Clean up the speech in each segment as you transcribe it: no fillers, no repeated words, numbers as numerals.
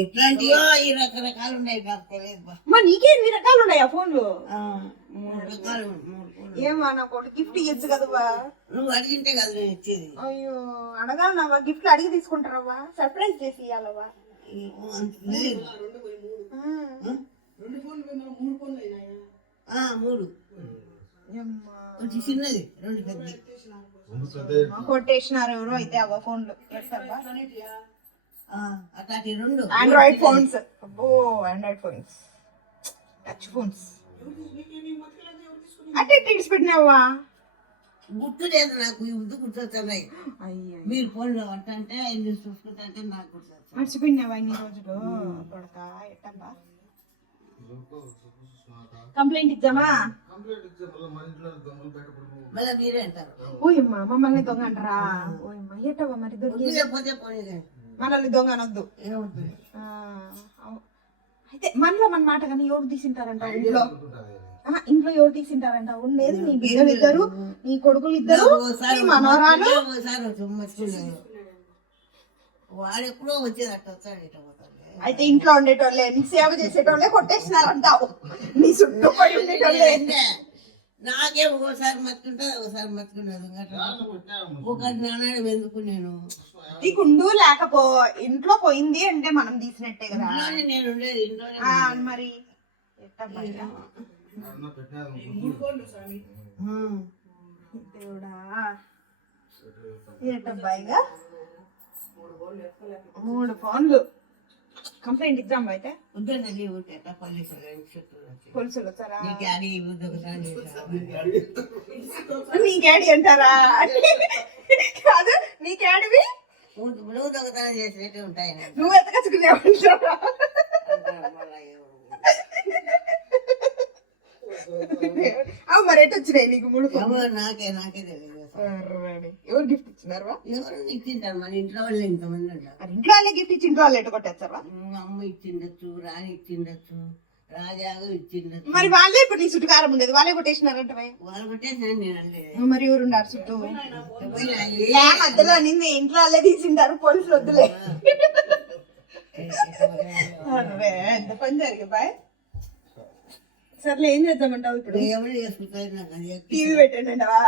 ఎట్లాంటివో ఈ రకరకాలు ఉన్నాయి, నాకు తెలియదు. మరి నీకే ఎన్ని రకాలు ఉన్నాయా ఫోన్లు? 3 రకాలు. ఏమా నాకు ఒకటి గిఫ్ట్ ఇవ్వచ్చు కదవా? నువ్వు అడిగింటే కదా నేను ఇచ్చేది. అయ్యో అడగాలన్నావా? గిఫ్ట్లు అడిగి తీసుకుంటారవ్వా? సర్ప్రైజ్ చేసి ఇవ్వాలవ్వా? లేదు. 3 కొంచెం చిన్నది, 2 పెద్దది. కొట్టేసినారు ఎవరో అయితే అవ్వ ఫోన్లు. అట్లాంటి 2 ఆండ్రాయిడ్ ఫోన్స్. అబ్బో ఆండ్రాయిడ్ ఫోన్స్, టచ్ ఫోన్స్ అంటే టిడ్స్ పెట్టినావా? గుర్తు లేదు నాకు, ఈ ముద్దు గుర్తొస్తున్నాయి. మీరు ఫోన్లో అంటే ఇల్లు చూసుకుంటే నాకు గుర్తొస్తాయి. మర్చిపోయినావా ఇన్ని రోజులు? కొడక ఎట్టబ్బా కంప్లైంట్ ఇద్దామా? మళ్ళీ మీరే అంటారు ఓయమ్మా మమ్మల్ని దొంగ అంటారా? ఓయమ్మా ఎట్టవా మరి దొరికి మనల్ని దొంగ అనొద్దు. అయితే మనలో మన మాట కానీ ఎవరు తీసింటారంట ఇంట్లో? ఇంట్లో ఎవరు తీసింటారంట? ఉండేది నీ బిడ్డలు 2, నీ కొడుకులు 2, నీ మనవరాలు. వాడు ఎప్పుడో వచ్చేదట్టు వచ్చాడు. అయితే ఇంట్లో ఉండేటోళ్ళే, నీ సేవ చేసేటోళ్ళే కొట్టేసినారంటావు. నీ చుట్టూ పడి ఉండేటోళ్ళే. నాకే ఒకసారి మర్చుకుంటుంది, ఒకసారి మర్చుకున్నది. ఒకటి నాన్న ఎందుకు నేను నీకుండు లేకపో ఇంట్లో పోయింది అంటే మనం తీసినట్టే కదా. నేను ఉండేది ఇంట్లోనే. మరి దేవుడా ఏంటబ్బాయిగా 3 ఫోన్లు. కంప్లైంట్ ఇద్దాం అయితే. వద్దండి పోలీసులు వచ్చారా? నీ డాడీ అంటారా? కాదు నీ డాడీవి నువ్వు దొంగతనం చేసినట్టు ఉంటాయి. నువ్వు ఎత్తకచ్చుకునేవంటారా? మరి ఎటు వచ్చినాయి నీకు 3 ఫోన్లు? నాకే తెలియదు. ఎవరు గిఫ్ట్ ఇచ్చినారు? ఎవరు ఇచ్చింటారు? మన ఇంట్లో వాళ్ళు ఇంతమంది ఉంటారు. ఇంట్లో వాళ్ళే గిఫ్ట్ ఇచ్చి ఇంట్లో వాళ్ళు ఎటు కొట్టేస్తారా? అమ్మ ఇచ్చిండొచ్చు, రాణి ఇచ్చిండొచ్చు, రాజాగా ఇచ్చిండొచ్చు. మరి వాళ్ళే ఇప్పుడు నీ చుట్టూ కారం ఉండేది, వాళ్ళే కొట్టేసినారంటే వాళ్ళు కొట్టేసాను నేను అనలేదు. మరి ఎవరు ఉన్నారు చుట్టూ? మధ్యలో నిన్ను ఇంట్లో వాళ్ళే తీసింటారు, పోలీసులు వద్దులే. ఎంత పని జరిగే బాయ్. సర్లే ఏం చేద్దామంటావు ఇప్పుడు? ఏమైనా చేసుకుంటారు, నాకు టీవీ పెట్టండి అంటావా?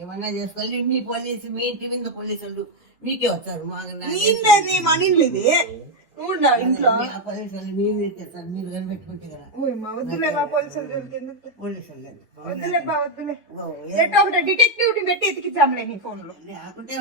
ఏమన్నా చేసుకోవాలి. మీ పోలీసు, మీ ఇంటి మీద పోలీసులు మీకే వచ్చారు. మన ఇంట్లో ఇది నువ్వు ఇంట్లో పోలీసు వాళ్ళు మీ మీద తెస్తారు, మీరు కనిపెట్టుకుంటే కదా. వద్దులే బా పోలీసులు పోలీసులు వద్దులే బా వద్దులే. ఒకటి డిటెక్టివ్ పెట్టి ఎతికిచ్చాంలే నీ ఫోన్ లో. లేకుంటే